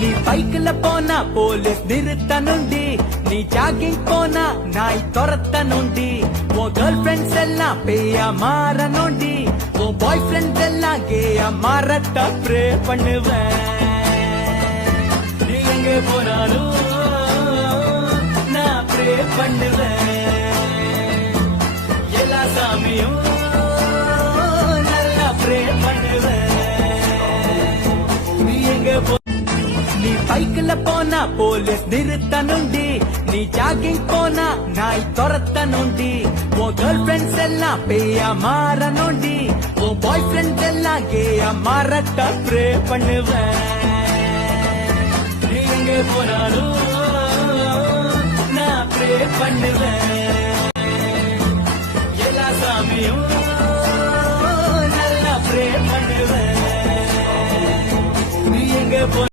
நீ பைக்ல போனா போலீஸ் நிறுத்தனுண்டி, நீ ஜாகிங் போனா நாய் துரத்தனுண்டி, உன் கேர்ள் ஃபிரெண்ட்ஸ் எல்லாம் பேயா மாறனுண்டி, உன் பாய் ஃபிரெண்ட்ஸ் எல்லாம் கேயா மாறத்த ப்ரே பண்ணுவேன். நீ எங்க போனாலும் நான் ப்ரே பண்ணுவேன். எல்லா சாமியும் நல்லா ப்ரே பண்ணுவேன். நீ எங்க நீ பைக்ல போனா போலீஸ் நிறுத்தனுண்டி, நீ ஜாகிங் போனா நாய் துரத்தனுண்டி, உன் கேர்ள் ஃபிரெண்ட்ஸ் எல்லாம் பேயா மாறனுண்டி, உன் பாய் ஃபிரெண்ட்ஸ் எல்லாம் கேயா மாறத்த ப்ரே பண்ணுவேன். நீ எங்க போனாலும் நான் ப்ரே பண்ணுவேன். எல்லா சாமியும்